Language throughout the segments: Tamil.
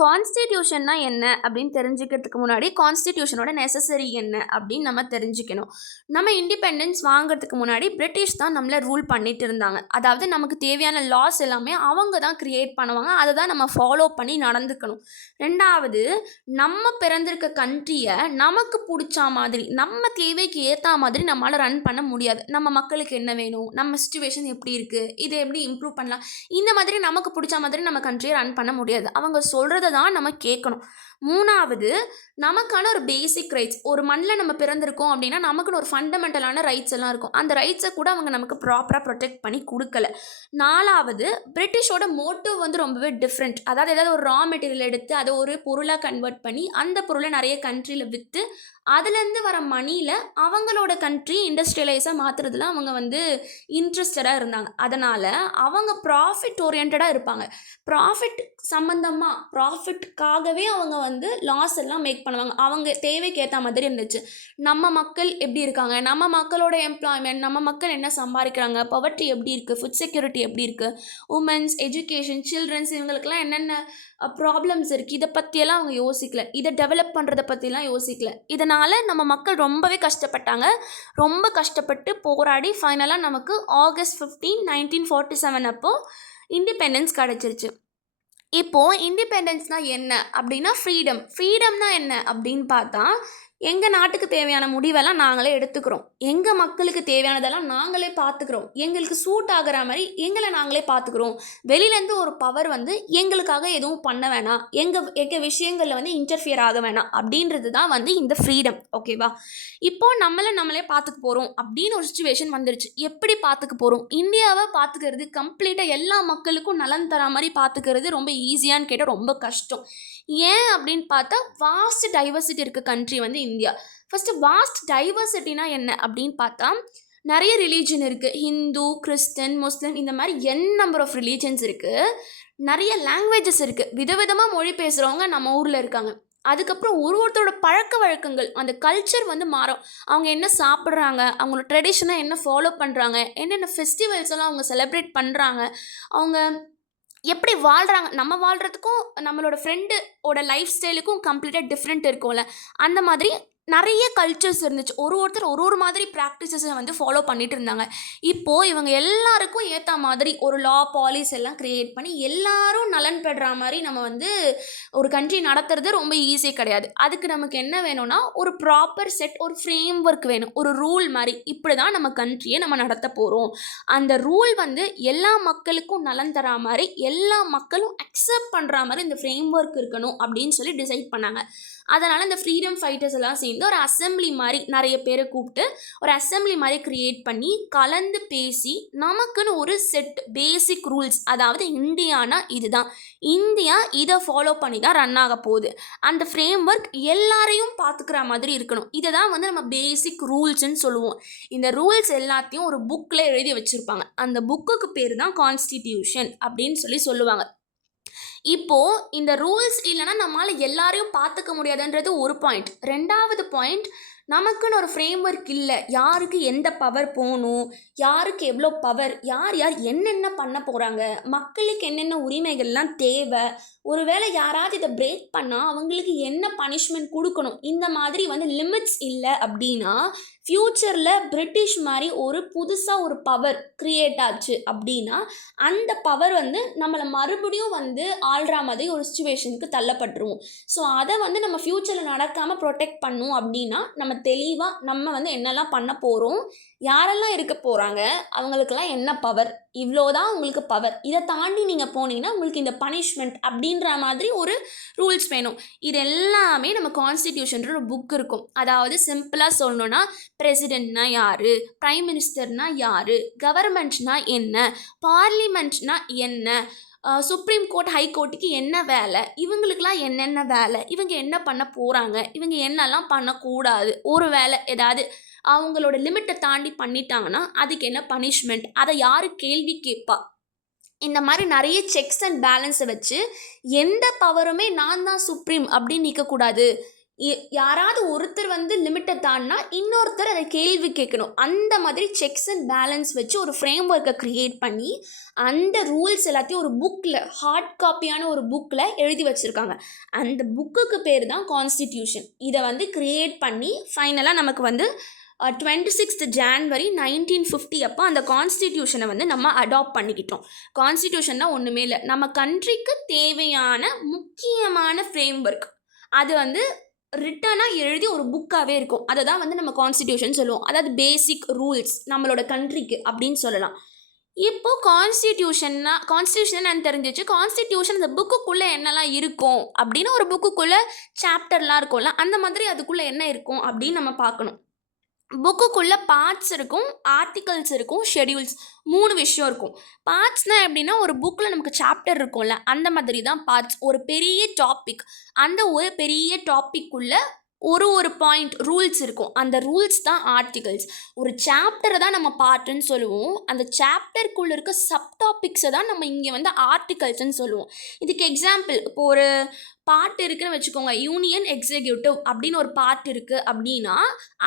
கான்ஸ்டிடியூஷன்னா என்ன அப்படின்னு தெரிஞ்சுக்கிறதுக்கு முன்னாடி கான்ஸ்டிடியூஷனோட நெசசரி என்ன அப்படின்னு நம்ம தெரிஞ்சுக்கணும். நம்ம இண்டிபெண்டன்ஸ் வாங்குறதுக்கு முன்னாடி பிரிட்டிஷ் தான் நம்மளை ரூல் பண்ணிட்டு இருந்தாங்க. அதாவது நமக்கு தேவையான லாஸ் எல்லாமே அவங்க தான் கிரியேட் பண்ணுவாங்க. அதை தான் நம்ம ஃபாலோ பண்ணி நடந்துக்கணும். ரெண்டாவது, நம்ம பிறந்திருக்க கண்ட்ரியை நமக்கு பிடிச்ச மாதிரி நம்ம தேவைக்கு ஏற்ற மாதிரி நம்மளால் ரன் பண்ண முடியாது. நம்ம மக்களுக்கு என்ன வேணும், நம்ம சுச்சுவேஷன் எப்படி இருக்குது, இதை எப்படி இம்ப்ரூவ் பண்ணலாம், இந்த மாதிரி நமக்கு பிடிச்ச மாதிரி நம்ம கண்ட்ரியை ரன் பண்ண முடியாது. அவங்க சொல்கிறத தான் நம்ம கேட்கணும். மூணாவது, நமக்கான ஒரு பேசிக் ரைட்ஸ், ஒரு மண்ணில் நம்ம பிறந்திருக்கோம் அப்படின்னா நமக்குன்னு ஒரு ஃபண்டமெண்டலான ரைட்ஸ் எல்லாம் இருக்கும். அந்த ரைட்ஸை கூட அவங்க நமக்கு ப்ராப்பராக ப்ரொடெக்ட் பண்ணி கொடுக்கல. நாலாவது, பிரிட்டிஷோட மோட்டிவ் வந்து ரொம்பவே டிஃப்ரெண்ட். அதாவது ஏதாவது ஒரு ரா மெட்டீரியல் எடுத்து அதை ஒரு பொருளாக கன்வெர்ட் பண்ணி அந்த பொருளை நிறைய கண்ட்ரியில் விற்று அதுலேருந்து வர மணியில் அவங்களோட கண்ட்ரி இண்டஸ்ட்ரியலைஸாக மாற்றுறதுல அவங்க வந்து இன்ட்ரெஸ்டடாக இருந்தாங்க. அதனால் அவங்க ப்ராஃபிட் ஓரியன்டாக இருப்பாங்க. ப்ராஃபிட் சம்மந்தமாக ப்ராஃபிட்காகவே அவங்க வந்து லாஸ் எல்லாம் மேக் பண்ணுவாங்க. அவங்க தேவைக்கு ஏற்ற மாதிரி இருந்துச்சு. நம்ம மக்கள் எப்படி இருக்காங்க, நம்ம மக்களோட எம்ப்ளாய்மெண்ட், நம்ம மக்கள் என்ன சம்பாதிக்கிறாங்க, பவர்ட்டி எப்படி இருக்குது, ஃபுட் செக்யூரிட்டி எப்படி இருக்குது, உமன்ஸ் எஜுகேஷன், சில்ட்ரன்ஸ், இவங்களுக்கெல்லாம் என்னென்ன ப்ராப்ளம்ஸ் இருக்குது, இதை பற்றியெல்லாம் அவங்க யோசிக்கல. இதை டெவலப் பண்ணுறதை பற்றிலாம் யோசிக்கல. இதனால் நம்ம மக்கள் ரொம்பவே கஷ்டப்பட்டாங்க. ரொம்ப கஷ்டப்பட்டு போராடி ஃபைனலாக நமக்கு ஆகஸ்ட் 15, 1947 அப்போது இண்டிபெண்டன்ஸ் கிடச்சிருச்சு. இப்போது இண்டிபெண்டன்ஸ்னால் என்ன அப்படின்னா ஃப்ரீடம்னா என்ன அப்படின்னு பார்த்தா, எங்கள் நாட்டுக்கு தேவையான முடிவெல்லாம் நாங்களே எடுத்துக்கிறோம். எங்கள் மக்களுக்கு தேவையானதெல்லாம் நாங்களே பார்த்துக்கிறோம். எங்களுக்கு சூட் ஆகிற மாதிரி எங்களை நாங்களே பார்த்துக்கிறோம். வெளியிலேருந்து ஒரு பவர் வந்து எங்களுக்காக எதுவும் பண்ண வேணாம், எங்கள் விஷயங்களில் வந்து இன்டர்ஃபியர் ஆக வேணாம் அப்படின்றது தான் வந்து இந்த ஃப்ரீடம். ஓகேவா? இப்போது நம்மளே பார்த்துக்க போகிறோம் அப்படின்னு ஒரு சுச்சுவேஷன் வந்துருச்சு. எப்படி பார்த்துக்க போகிறோம்? இந்தியாவை பார்த்துக்கிறது கம்ப்ளீட்டாக எல்லா மக்களுக்கும் நலன் தர மாதிரி பார்த்துக்கிறது ரொம்ப ஈஸியான்னு கேட்டால் ரொம்ப கஷ்டம். ஏன் அப்படின்னு பார்த்தா, வாஸ்ட் டைவர்சிட்டி இருக்க கண்ட்ரி வந்து இந்தியா. ஃபஸ்ட்டு வாஸ்ட் டைவர்சிட்டினா என்ன அப்படின்னு பார்த்தா, நிறைய ரிலீஜன் இருக்குது. ஹிந்து, கிறிஸ்டன், முஸ்லீம், இந்த மாதிரி நம்பர் ஆஃப் ரிலீஜன்ஸ் இருக்குது. நிறைய லாங்குவேஜஸ் இருக்குது. விதவிதமாக மொழி பேசுகிறவங்க நம்ம ஊரில் இருக்காங்க. அதுக்கப்புறம் ஒருத்தரோட பழக்க வழக்கங்கள், அந்த கல்ச்சர் வந்து மாறும். அவங்க என்ன சாப்பிட்றாங்க, அவங்களோட ட்ரெடிஷனாக என்ன ஃபாலோ பண்ணுறாங்க, என்னென்ன ஃபெஸ்டிவல்ஸ் எல்லாம் அவங்க செலிப்ரேட் பண்ணுறாங்க, அவங்க எப்படி வாழ்கிறாங்க, நம்ம வாழ்கிறதுக்கும் நம்மளோட ஃப்ரெண்டோட லைஃப் ஸ்டைலுக்கும் கம்ப்ளீட்டாக டிஃப்ரெண்ட் இருக்கும்ல. அந்த மாதிரி நிறைய கல்ச்சர்ஸ் இருந்துச்சு. ஒருத்தர் ஒரு மாதிரி ப்ராக்டிசஸை வந்து ஃபாலோ பண்ணிட்டு இருந்தாங்க. இப்போது இவங்க எல்லாருக்கும் ஏற்ற மாதிரி ஒரு லா பாலிசி எல்லாம் க்ரியேட் பண்ணி எல்லாரும் நலன் பெறுற மாதிரி நம்ம வந்து ஒரு கண்ட்ரி நடத்துறது ரொம்ப ஈஸி கிடையாது. அதுக்கு நமக்கு என்ன வேணும்னா, ஒரு ப்ராப்பர் செட், ஒரு ஃப்ரேம் ஒர்க் வேணும், ஒரு ரூல் மாதிரி. இப்படி தான் நம்ம கண்ட்ரியை நம்ம நடத்த போகிறோம். அந்த ரூல் வந்து எல்லா மக்களுக்கும் நலன் தரா மாதிரி, எல்லா மக்களும் அக்செப்ட் பண்ணுற மாதிரி இந்த ஃப்ரேம் ஒர்க் இருக்கணும் அப்படின்னு சொல்லி டிசைட் பண்ணாங்க. அதனால் இந்த ஃப்ரீடம் ஃபைட்டர்ஸ் எல்லாம் சேர்ந்து ஒரு அசெம்பிளி மாதிரி நிறைய பேரை கூப்பிட்டு ஒரு அசெம்பிளி மாதிரி க்ரியேட் பண்ணி கலந்து பேசி நமக்குன்னு ஒரு செட் பேசிக் ரூல்ஸ், அதாவது இந்தியானா இதுதான், இந்தியா இதை ஃபாலோ பண்ணி தான் ரன் ஆக போகுது, அந்த ஃப்ரேம் ஒர்க் எல்லாரையும் பார்த்துக்கிற மாதிரி இருக்கணும், இதை தான் வந்து நம்ம பேசிக் ரூல்ஸ்ன்னு சொல்லுவோம். இந்த ரூல்ஸ் எல்லாத்தையும் ஒரு புக்கில் எழுதி வச்சுருப்பாங்க. அந்த புக்குக்கு பேர் தான் கான்ஸ்டிடியூஷன் அப்படின்னு சொல்லுவாங்க. இப்போது இந்த ரூல்ஸ் இல்லைன்னா நம்மளால் எல்லாரையும் பார்த்துக்க முடியாதுன்றது ஒரு பாயிண்ட். ரெண்டாவது பாயிண்ட், நமக்குன்னு ஒரு ஃப்ரேம் ஒர்க் இல்லை. யாருக்கு எந்த பவர் போகணும், யாருக்கு எவ்வளோ பவர், யார் என்னென்ன பண்ண போகிறாங்க, மக்களுக்கு என்னென்ன உரிமைகள்லாம் தேவை, ஒருவேளை யாராவது இதை பிரேக் பண்ணால் அவங்களுக்கு என்ன பனிஷ்மெண்ட் கொடுக்கணும், இந்த மாதிரி வந்து லிமிட்ஸ் இல்லை அப்படின்னா, ஃப்யூச்சரில் பிரிட்டிஷ் மாதிரி ஒரு புதுசாக ஒரு பவர் க்ரியேட் ஆச்சு அப்படின்னா அந்த பவர் வந்து நம்மளை மறுபடியும் வந்து ஆள்ற மாதிரி ஒரு சுச்சுவேஷனுக்கு தள்ளப்பட்டுருவோம். ஸோ அதை வந்து நம்ம ஃப்யூச்சரில் நடக்காமல் ப்ரொடெக்ட் பண்ணணும் அப்படின்னா நம்ம தெளிவாக நம்ம வந்து என்னெல்லாம் பண்ண போகிறோம், யாரெல்லாம் இருக்க போகிறாங்க, அவங்களுக்கெல்லாம் என்ன பவர், இவ்வளோதான் உங்களுக்கு பவர், இதை தாண்டி நீங்கள் போனீங்கன்னா உங்களுக்கு இந்த பனிஷ்மெண்ட் அப்படின்ற மாதிரி ஒரு ரூல்ஸ் வேணும். இது எல்லாமே நம்ம கான்ஸ்டிடியூஷன்ற ஒரு புக் இருக்கும். அதாவது சிம்பிளாக சொல்லணுன்னா, பிரசிடென்ட்னா யார், பிரைம் மினிஸ்டர்னா யார், கவர்மெண்ட்னா என்ன, பார்லிமெண்ட்னா என்ன, சுப்ரீம் கோர்ட், ஹை கோர்ட்டுக்கு என்ன வேலை, இவங்களுக்கெல்லாம் என்னென்ன வேலை, இவங்க என்ன பண்ண போகிறாங்க, இவங்க என்னெல்லாம் பண்ணக்கூடாது, ஒரு வேலை ஏதாவது அவங்களோட லிமிட்டை தாண்டி பண்ணிட்டாங்கன்னா அதுக்கு என்ன பனிஷ்மெண்ட், அதை யார் கேள்வி கேட்பா, இந்த மாதிரி நிறைய செக்ஸ் அண்ட் பேலன்ஸை வச்சு எந்த பவருமே நான் தான் சுப்ரீம் அப்படின்னு நிற்கக்கூடாது, யாராவது ஒருத்தர் வந்து லிமிட்டை தாண்டினா இன்னொருத்தர் அதை கேள்வி கேட்கணும். அந்த மாதிரி செக்ஸ் அண்ட் பேலன்ஸ் வச்சு ஒரு ஃப்ரேம் ஒர்க்கை க்ரியேட் பண்ணி அந்த ரூல்ஸ் எல்லாத்தையும் ஒரு புக்கில், ஹார்ட் காப்பியான ஒரு புக்கில் எழுதி வச்சுருக்காங்க. அந்த புக்குக்கு பேர் தான் கான்ஸ்டிடியூஷன். இதை வந்து க்ரியேட் பண்ணி ஃபைனலாக நமக்கு வந்து 26th January 1950 அப்போ அந்த கான்ஸ்டிடியூஷனை வந்து நம்ம அடாப்ட் பண்ணிக்கிட்டோம். கான்ஸ்டிடியூஷன்னா ஒன்றுமே இல்லை, நம்ம கண்ட்ரிக்கு தேவையான முக்கியமான ஃப்ரேம் ஒர்க். அது வந்து ரிட்டனாக எழுதி ஒரு புக்காகவே இருக்கும். அதை தான் வந்து நம்ம கான்ஸ்டிடியூஷன் சொல்லுவோம். அதாவது பேசிக் ரூல்ஸ் நம்மளோட கண்ட்ரிக்கு அப்படின்னு சொல்லலாம். இப்போது கான்ஸ்டிடியூஷன் நான் தெரிஞ்சிச்சு. கான்ஸ்டிடியூஷன் இந்த புக்குக்குள்ளே என்னெல்லாம் இருக்கும் அப்படின்னு, ஒரு புக்குக்குள்ளே சாப்டர்லாம் இருக்கும்ல, அந்த மாதிரி அதுக்குள்ளே என்ன இருக்கும் அப்படின்னு நம்ம பார்க்கணும். புக்குக்குள்ளே பார்ட்ஸ் இருக்கும், ஆர்டிகல்ஸ் இருக்கும், ஷெடியூல்ஸ், 3 விஷயம் இருக்கும். பார்ட்ஸ்னால் எப்படின்னா, ஒரு புக்கில் நமக்கு சாப்டர் இருக்கும்ல, அந்த மாதிரி தான் பார்ட்ஸ். ஒரு பெரிய டாபிக், அந்த ஒரு பெரிய டாபிக்குள்ளே ஒரு பாயிண்ட் ரூல்ஸ் இருக்கும். அந்த ரூல்ஸ் தான் ஆர்டிகல்ஸ். ஒரு சாப்டரை தான் நம்ம பார்ட்டுன்னு சொல்லுவோம். அந்த சாப்டருக்குள்ளே இருக்க சப்டாபிக்ஸை தான் நம்ம இங்கே வந்து ஆர்டிகல்ஸ்ன்னு சொல்லுவோம். இதுக்கு எக்ஸாம்பிள், இப்போ ஒரு பார்ட் இருக்குன்னு வச்சுக்கோங்க, யூனியன் எக்ஸிக்யூட்டிவ் அப்படின்னு ஒரு பார்ட் இருக்குது அப்படின்னா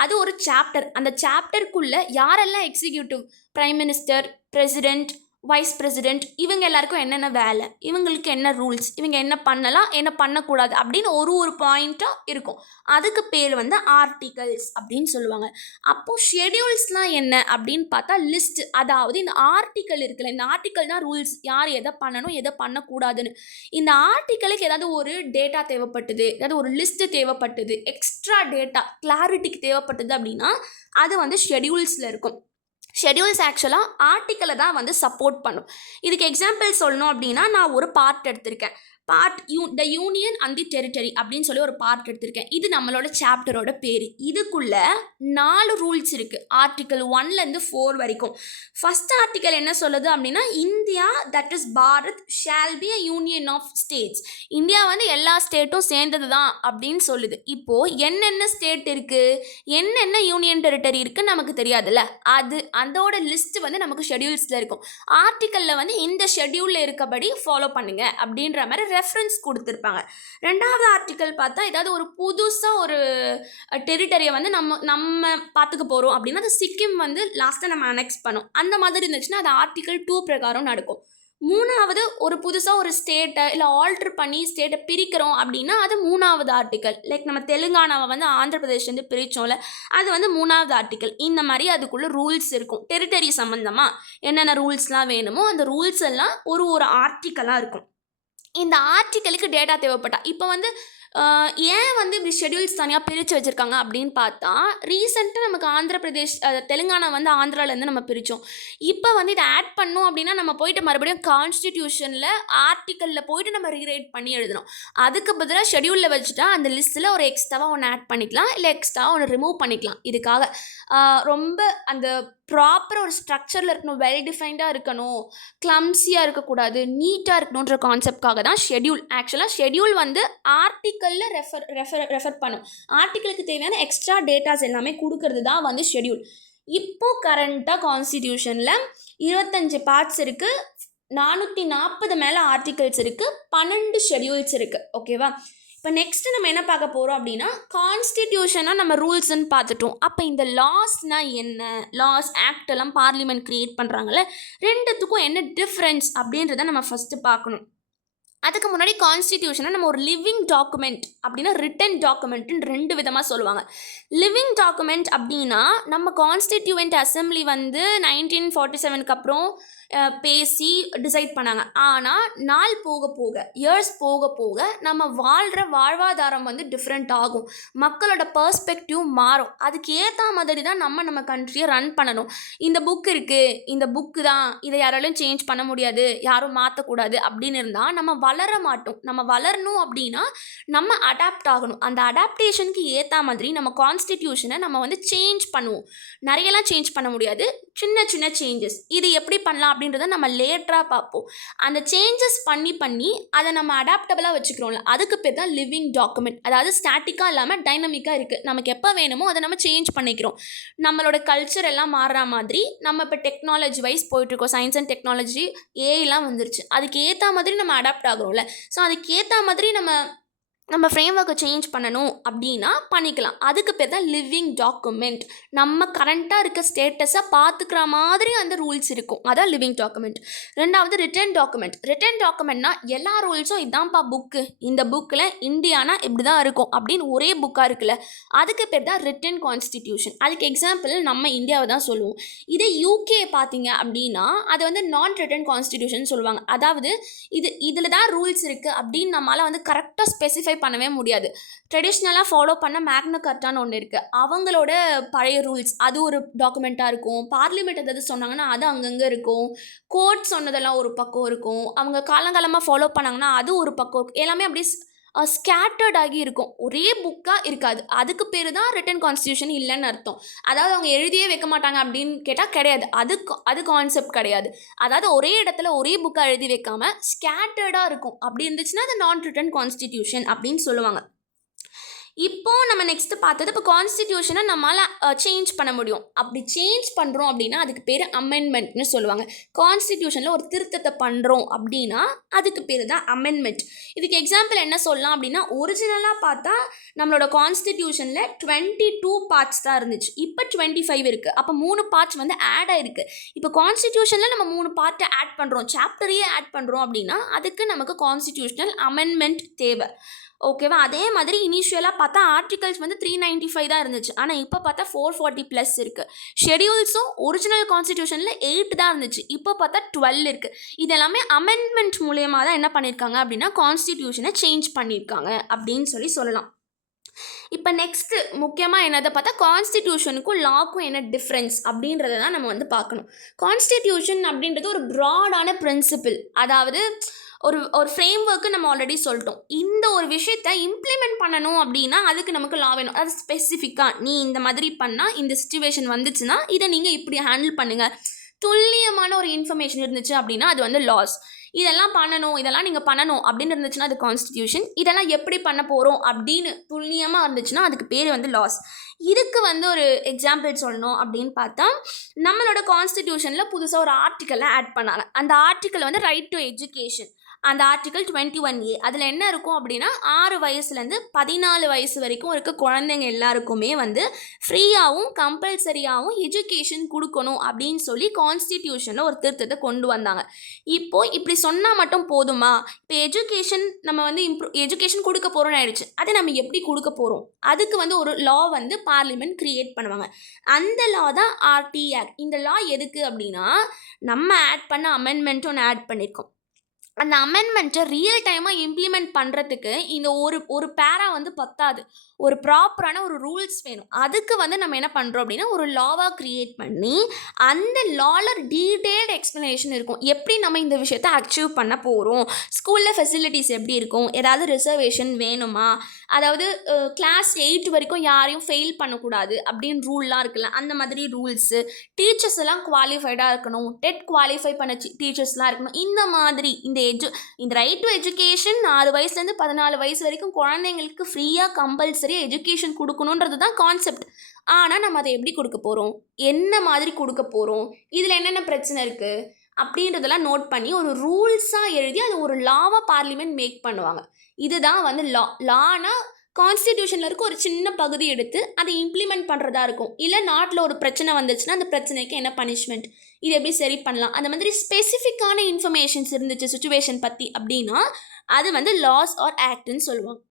அது ஒரு சாப்டர். அந்த சாப்டருக்குள்ளே யாரெல்லாம் executive, prime minister, president, wise president, இவங்க எல்லாருக்கும் என்னென்ன வேலை, இவங்களுக்கு என்ன ரூல்ஸ், இவங்க என்ன பண்ணலாம், என்ன பண்ணக்கூடாது அப்படின்னு ஒரு பாயிண்ட்டாக இருக்கும். அதுக்கு பேர் வந்து ஆர்டிகல்ஸ் அப்படின்னு சொல்லுவாங்க. அப்போது ஷெடியூல்ஸ்லாம் என்ன அப்படின்னு பார்த்தா லிஸ்ட். அதாவது இந்த ஆர்டிக்கல் இருக்குல்ல, இந்த ஆர்டிக்கல் தான் ரூல்ஸ், யார் எதை பண்ணணும் எதை பண்ணக்கூடாதுன்னு. இந்த ஆர்டிக்கலுக்கு ஏதாவது ஒரு டேட்டா தேவைப்பட்டது, ஏதாவது ஒரு லிஸ்ட்டு தேவைப்பட்டது, எக்ஸ்ட்ரா டேட்டா கிளாரிட்டிக்கு தேவைப்பட்டது அப்படின்னா அது வந்து ஷெடியூல்ஸில் இருக்கும். ஷெடியூல்ஸ் ஆக்சுவலாக ஆர்டிக்கலை தான் வந்து சப்போர்ட் பண்ணும். இதுக்கு எக்ஸாம்பிள் சொல்லணும் அப்படின்னா, நான் ஒரு பார்ட் எடுத்திருக்கேன். The union and the territory அப்படின்னு சொல்லி ஒரு பார்ட் எடுத்திருக்கேன். இது நம்மளோட சாப்டரோட பேர். இதுக்குள்ளே 4 ரூல்ஸ் இருக்குது, ஆர்டிக்கல் 1லேருந்து 4 வரைக்கும். ஃபஸ்ட் ஆர்டிக்கல் என்ன சொல்லுது அப்படின்னா, India that is Bharat shall be a union of states. India வந்து எல்லா ஸ்டேட்டும் சேர்ந்தது தான் அப்படின்னு சொல்லுது. இப்போது என்னென்ன ஸ்டேட் இருக்குது, என்னென்ன யூனியன் டெரிட்டரி இருக்குன்னு நமக்கு தெரியாதுல்ல, அதோட லிஸ்ட்டு வந்து நமக்கு ஷெடியூல்ஸில் இருக்கும். ஆர்டிக்கலில் வந்து இந்த ஷெடியூலில் இருக்கபடி ஃபாலோ பண்ணுங்க அப்படின்ற மாதிரி ரெஃபரன்ஸ் கொடுத்துருப்பாங்க. 2வது ஆர்டிக்கல் பார்த்தா, ஏதாவது ஒரு புதுசாக ஒரு டெரிட்டரியை வந்து நம்ம பார்த்துக்க போகிறோம் அப்படின்னா, அது சிக்கிம் வந்து லாஸ்ட்டாக நம்ம அனெக்ஸ் பண்ணோம். அந்த மாதிரி இருந்துச்சுன்னா அது ஆர்டிக்கல் 2 பிரகாரம் நடக்கும். 3வது ஒரு புதுசாக ஒரு ஸ்டேட்டை இல்லை ஆல்ட்ரு பண்ணி ஸ்டேட்டை பிரிக்கிறோம் அப்படின்னா அது 3வது ஆர்டிக்கல். லைக் நம்ம தெலுங்கானாவை வந்து ஆந்திர பிரதேஷ்லேருந்து பிரித்தோம்ல, அது வந்து 3வது ஆர்டிக்கல். இந்த மாதிரி அதுக்குள்ளே ரூல்ஸ் இருக்கும். டெரிட்டரி சம்மந்தமாக என்னென்ன ரூல்ஸ்லாம் வேணுமோ அந்த ரூல்ஸ் எல்லாம் ஒரு ஆர்டிக்கலாக இருக்கும். இந்த ஆர்டிக்கலுக்கு டேட்டா தேவைப்பட்டா, இப்போ வந்து ஏன் வந்து இப்படி ஷெடியூல்ஸ் தனியாக பிரித்து வச்சுருக்காங்க அப்படின்னு பார்த்தா, ரீசெண்டாக நமக்கு ஆந்திர பிரதேஷ், தெலுங்கானா வந்து ஆந்திராவிலேருந்து நம்ம பிரித்தோம். இப்போ வந்து இதை ஆட் பண்ணோம் அப்படின்னா நம்ம போயிட்டு மறுபடியும் கான்ஸ்டிடியூஷனில் ஆர்டிக்கலில் போயிட்டு நம்ம ரீரைட் பண்ணி எழுதணும். அதுக்கு பதிலாக ஷெடியூலில் வச்சுட்டா அந்த லிஸ்ட்டில் ஒரு எக்ஸ்ட்ராவாக ஒன்று ஆட் பண்ணிக்கலாம், இல்லை எக்ஸ்ட்ராவாக ஒன்று ரிமூவ் பண்ணிக்கலாம். இதுக்காக ரொம்ப அந்த ப்ராப்பராக ஒரு ஸ்ட்ரக்சரில் இருக்கணும், வெல் டிஃபைன்டாக இருக்கணும், கிளம்ஸியாக இருக்கக்கூடாது, நீட்டாக இருக்கணுன்ற கான்செப்ட்காக தான் ஷெடியூல். ஆக்சுவலாக ஷெடியூல் வந்து ஆர்டிக்கலில் ரெஃபர் பண்ணும். ஆர்டிக்கலுக்கு தேவையான எக்ஸ்ட்ரா டேட்டாஸ் எல்லாமே கொடுக்கறது தான் வந்து ஷெடியூல். இப்போது கரண்ட்டாக கான்ஸ்டிடியூஷனில் 25 பார்ட்ஸ் இருக்குது, 440 மேலே ஆர்டிகல்ஸ் இருக்குது, 12 ஷெடியூல்ஸ் இருக்குது. ஓகேவா? இப்போ நெக்ஸ்ட்டு நம்ம என்ன பார்க்க போகிறோம் அப்படின்னா, கான்ஸ்டிடியூஷனாக நம்ம ரூல்ஸ்ன்னு பார்த்துட்டோம். அப்போ இந்த லாஸ்னால் என்ன, லாஸ் ஆக்ட் எல்லாம் பார்லிமெண்ட் க்ரியேட் பண்ணுறாங்கல்ல, ரெண்டுத்துக்கும் என்ன டிஃப்ரென்ஸ் அப்படின்றத நம்ம ஃபஸ்ட்டு பார்க்கணும். அதுக்கு முன்னாடி கான்ஸ்டிடியூஷனை நம்ம ஒரு லிவிங் டாக்குமெண்ட் அப்படின்னா ரிட்டன் டாக்குமெண்ட்டுன்னு 2 விதமாக சொல்லுவாங்க. லிவிங் டாக்குமெண்ட் அப்படின்னா, நம்ம கான்ஸ்டிடியூவன்ட் அசம்பிளி வந்து 1947க்கு அப்புறம் பேசி டிசைட் பண்ணாங்க. ஆனால் நாள் போக போக, இயர்ஸ் போக போக நம்ம வாழ்கிற வாழ்வாதாரம் வந்து டிஃப்ரெண்ட் ஆகும், மக்களோட பர்ஸ்பெக்டிவ் மாறும். அதுக்கு ஏற்ற மாதிரி தான் நம்ம கண்ட்ரியை ரன் பண்ணணும். இந்த புக் இருக்குது, இந்த புக்கு தான், இதை யாராலையும் சேஞ்ச் பண்ண முடியாது, யாரும் மாற்றக்கூடாது அப்படின்னு இருந்தால் நம்ம வளர மாட்டோம். நம்ம வளரணும் அப்படின்னா நம்ம அடாப்ட் ஆகணும். அந்த அடாப்டேஷனுக்கு ஏற்ற மாதிரி நம்ம கான்ஸ்டிடியூஷனை நம்ம வந்து சேஞ்ச் பண்ணுவோம். நிறையலாம் சேஞ்ச் பண்ண முடியாது, சின்ன சின்ன சேஞ்சஸ். இது எப்படி பண்ணலாம் அப்படின்றத நம்ம லேட்டராக பார்ப்போம். அந்த சேஞ்சஸ் பண்ணி அதை நம்ம அடாப்டபிளாக வச்சுக்கிறோம்ல, அதுக்கு பேர் தான் லிவிங் டாக்குமெண்ட். அதாவது ஸ்டாட்டிக்காக இல்லாமல் டைனமிக்காக இருக்குது. நமக்கு எப்போ வேணுமோ அதை நம்ம சேஞ்ச் பண்ணிக்கிறோம். நம்மளோட கல்ச்சர் எல்லாம் மாறுற மாதிரி நம்ம இப்போ டெக்னாலஜி வைஸ் போயிட்டுருக்கோம். சயின்ஸ் அண்ட் டெக்னாலஜி, ஏஐலாம் வந்துருச்சு. அதுக்கு ஏற்ற மாதிரி நம்ம அடாப்ட் ஆகிறோம்ல. ஸோ அதுக்கு ஏற்ற மாதிரி நம்ம நம்ம ஃப்ரேம் ஒர்க்கை சேஞ்ச் பண்ணணும் அப்படின்னா பண்ணிக்கலாம். அதுக்கு பேர் தான் லிவிங் டாக்குமெண்ட். நம்ம கரண்ட்டாக இருக்க ஸ்டேட்டஸை பார்த்துக்கிற மாதிரி அந்த ரூல்ஸ் இருக்கும். அதான் லிவிங் டாக்குமெண்ட். 2வது ரிட்டன் டாக்குமெண்ட். ரிட்டன் டாக்குமெண்ட்னா எல்லா ரூல்ஸும் இதான்ப்பா புக்கு, இந்த புக்கில் இந்தியானா இப்படி தான் இருக்கும் அப்படின்னு ஒரே புக்காக இருக்குல்ல, அதுக்கு பேர் தான் ரிட்டன் கான்ஸ்டிடியூஷன். அதுக்கு எக்ஸாம்பிள் நம்ம இந்தியாவை தான் சொல்லுவோம். இதே யூகே பார்த்தீங்க அப்படின்னா அது வந்து நான் ரிட்டன் கான்ஸ்டிடியூஷன் சொல்லுவாங்க. அதாவது இதில் தான் ரூல்ஸ் இருக்குது அப்படின்னு நம்மளால் வந்து கரெக்டாக ஸ்பெசிஃபை பண்ணவே முடியாது. ட்ரெடிஷ்னலாக ஃபாலோ பண்ண மேக்னா கார்ட்டான்னு ஒன்று இருக்குது. அவங்களோட பழைய ரூல்ஸ் அது ஒரு டாக்குமெண்ட்டாக இருக்கும். பார்லிமெண்ட் ஏதாவது சொன்னாங்கன்னா அது அங்கங்கே இருக்கும். கோர்ட் சொன்னதெல்லாம் ஒரு பக்கம் இருக்கும். அவங்க காலங்காலமாக ஃபாலோ பண்ணாங்கன்னா அது ஒரு பக்கம் இருக்கும். எல்லாமே அப்படியே ஸ்கேட்டர்ட் ஆகி இருக்கும். ஒரே புக்காக இருக்காது. அதுக்கு பேர் தான் ரிட்டன் கான்ஸ்டியூஷன் இல்லைன்னு அர்த்தம். அதாவது அவங்க எழுதியே வைக்க மாட்டாங்க அப்படின்னு கேட்டால் கிடையாது. அது கான்செப்ட் கிடையாது. அதாவது ஒரே இடத்துல ஒரே புக்காக எழுதி வைக்காமல் ஸ்கேட்டர்டாக இருக்கும். அப்படி இருந்துச்சுன்னா அது நான் ரிட்டன் கான்ஸ்டிடியூஷன் அப்படின்னு சொல்லுவாங்க. இப்போது நம்ம நெக்ஸ்ட்டு பார்த்தது இப்போ கான்ஸ்டிடியூஷனை நம்மளால் சேஞ்ச் பண்ண முடியும். அப்படி சேஞ்ச் பண்ணுறோம் அப்படின்னா அதுக்கு பேர் அமெண்ட்மெண்ட்னு சொல்லுவாங்க. கான்ஸ்டிடியூஷனில் ஒரு திருத்தத்தை பண்ணுறோம் அப்படின்னா அதுக்கு பேர் தான் அமெண்ட்மெண்ட். இதுக்கு எக்ஸாம்பிள் என்ன சொல்லலாம் அப்படின்னா, ஒரிஜினலாக பார்த்தா நம்மளோட கான்ஸ்டிடியூஷனில் 22 பார்ட்ஸ் தான் இருந்துச்சு. இப்போ 25 இருக்குது. அப்போ 3 பார்ட்ஸ் வந்து ஆட் ஆகிருக்கு. இப்போ கான்ஸ்டிடியூஷனில் நம்ம 3 பார்ட்டை ஆட் பண்ணுறோம், சாப்டரையே ஆட் பண்ணுறோம் அப்படின்னா அதுக்கு நமக்கு கான்ஸ்டிடியூஷனல் அமெண்ட்மெண்ட் தேவை. ஓகேவா? அதே மாதிரி இனிஷியலாக பார்த்தா ஆர்டிகல்ஸ் வந்து 395 தான் இருந்துச்சு. ஆனால் இப்போ பார்த்தா 440+ இருக்குது. ஷெடியூல்ஸும் ஒரிஜினல் கான்ஸ்டிடியூஷனில் 8 தான் இருந்துச்சு. இப்போ பார்த்தா 12 இருக்குது. இது எல்லாமே அமெண்ட்மெண்ட் மூலியமாக தான் என்ன பண்ணியிருக்காங்க அப்படின்னா கான்ஸ்டிடியூஷனை சேஞ்ச் பண்ணியிருக்காங்க அப்படின்னு சொல்லலாம். இப்போ நெக்ஸ்ட்டு முக்கியமாக என்னதை பார்த்தா கான்ஸ்டிடியூஷனுக்கும் லாக்கும் என்ன டிஃப்ரென்ஸ் அப்படின்றத தான் நம்ம வந்து பார்க்கணும். கான்ஸ்டிடியூஷன் அப்படின்றது ஒரு ப்ராடான பிரின்சிபிள். அதாவது ஒரு ஃப்ரேம் ஒர்க்கு நம்ம ஆல்ரெடி சொல்லிட்டோம். இந்த ஒரு விஷயத்தை இம்ப்ளிமெண்ட் பண்ணணும் அப்படின்னா அதுக்கு நமக்கு லா வேணும். அது ஸ்பெசிஃபிக்காக நீ இந்த மாதிரி பண்ணால் இந்த சிச்சுவேஷன் வந்துச்சுன்னா இதை நீங்கள் இப்படி ஹேண்டில் பண்ணுங்கள், துல்லியமான ஒரு இன்ஃபர்மேஷன் இருந்துச்சு அப்படின்னா அது வந்து லாஸ். இதெல்லாம் பண்ணணும், இதெல்லாம் நீங்கள் பண்ணணும் அப்படின்னு இருந்துச்சுன்னா அது கான்ஸ்டிடியூஷன். இதெல்லாம் எப்படி பண்ண போகிறோம் அப்படின்னு துல்லியமாக இருந்துச்சுன்னா அதுக்கு பேர் வந்து லாஸ். இதுக்கு வந்து ஒரு எக்ஸாம்பிள் சொல்லணும் அப்படின்னு பார்த்தா, நம்மளோட கான்ஸ்டிடியூஷனில் புதுசாக ஒரு ஆர்டிக்கலை ஆட் பண்ணாங்க. அந்த ஆர்டிக்கல் வந்து ரைட் டு எஜுகேஷன். அந்த ஆர்டிக்கல் 21A அதில் என்ன இருக்கும் அப்படின்னா 6 வயசுலேருந்து 14 வயசு வரைக்கும் இருக்க குழந்தைங்க எல்லாருக்குமே வந்து ஃப்ரீயாகவும் கம்பல்சரியாகவும் எஜுகேஷன் கொடுக்கணும் அப்படின்னு சொல்லி கான்ஸ்டிடியூஷனில் ஒரு திருத்தத்தை கொண்டு வந்தாங்க. இப்போது இப்படி சொன்னால் மட்டும் போதுமா? இப்போ எஜுகேஷன் நம்ம வந்து எஜுகேஷன் கொடுக்க போகிறோன்னு ஆயிடுச்சு. அதை நம்ம எப்படி கொடுக்க போகிறோம்? அதுக்கு வந்து ஒரு லா வந்து பார்லிமெண்ட் கிரியேட் பண்ணுவாங்க. அந்த லா தான் RT ஆக்ட். இந்த லா எதுக்கு அப்படின்னா, நம்ம ஆட் பண்ண அமெண்ட்மெண்ட்டும் ஒன்று ஆட் பண்ணியிருக்கோம். அந்த அமெண்ட்மெண்ட்டை ரியல் டைமாக இம்ப்ளிமெண்ட் பண்ணுறதுக்கு இந்த ஒரு பேரா வந்து பத்தாது. ஒரு ப்ராப்பரான ஒரு ரூல்ஸ் வேணும். அதுக்கு வந்து நம்ம என்ன பண்ணுறோம் அப்படின்னா ஒரு லாவாக க்ரியேட் பண்ணி அந்த லாவில் டீட்டெயில்டு எக்ஸ்ப்ளனேஷன் இருக்கும். எப்படி நம்ம இந்த விஷயத்தை அச்சீவ் பண்ண போகிறோம், ஸ்கூலில் ஃபெசிலிட்டிஸ் எப்படி இருக்கும், ஏதாவது ரிசர்வேஷன் வேணுமா, அதாவது கிளாஸ் 8 வரைக்கும் யாரையும் ஃபெயில் பண்ணக்கூடாது அப்படின்னு ரூல்லாம் இருக்குல்ல, அந்த மாதிரி ரூல்ஸு, டீச்சர்ஸ் எல்லாம் குவாலிஃபைடாக இருக்கணும், டெட் குவாலிஃபை பண்ண டீச்சர்ஸ்லாம் இருக்கணும். இந்த மாதிரி இந்த ரைட் டு எஜுகேஷன் 6 வயசுலேருந்து 14 வயசு வரைக்கும் குழந்தைங்களுக்கு ஃப்ரீயாக கம்பல்சரியாக எஜுகேஷன் கொடுக்கணுன்றது தான் கான்செப்ட். ஆனால் நம்ம அதை எப்படி கொடுக்க போகிறோம், என்ன மாதிரி கொடுக்க போகிறோம், இதில் என்னென்ன பிரச்சனை இருக்குது அப்படின்றதெல்லாம் நோட் பண்ணி ஒரு ரூல்ஸாக எழுதி அது ஒரு லாவாக பார்லிமெண்ட் மேக் பண்ணுவாங்க. இதுதான் வந்து லானா கான்ஸ்டிடியூஷனில் இருக்க ஒரு சின்ன பகுதி எடுத்து அதை இம்ப்ளிமெண்ட் பண்ணுறதா இருக்கும். இல்லை நாட்டில் ஒரு பிரச்சனை வந்துச்சுன்னா அந்த பிரச்சனைக்கு என்ன பனிஷ்மெண்ட், இது எப்படி சரி பண்ணலாம், அந்த மாதிரி ஸ்பெசிஃபிக்கான இன்ஃபர்மேஷன்ஸ் இருந்துச்சு சுச்சுவேஷன் பற்றி அப்படின்னா அது வந்து லாஸ் ஆர் ஆக்ட்னு சொல்லுவாங்க.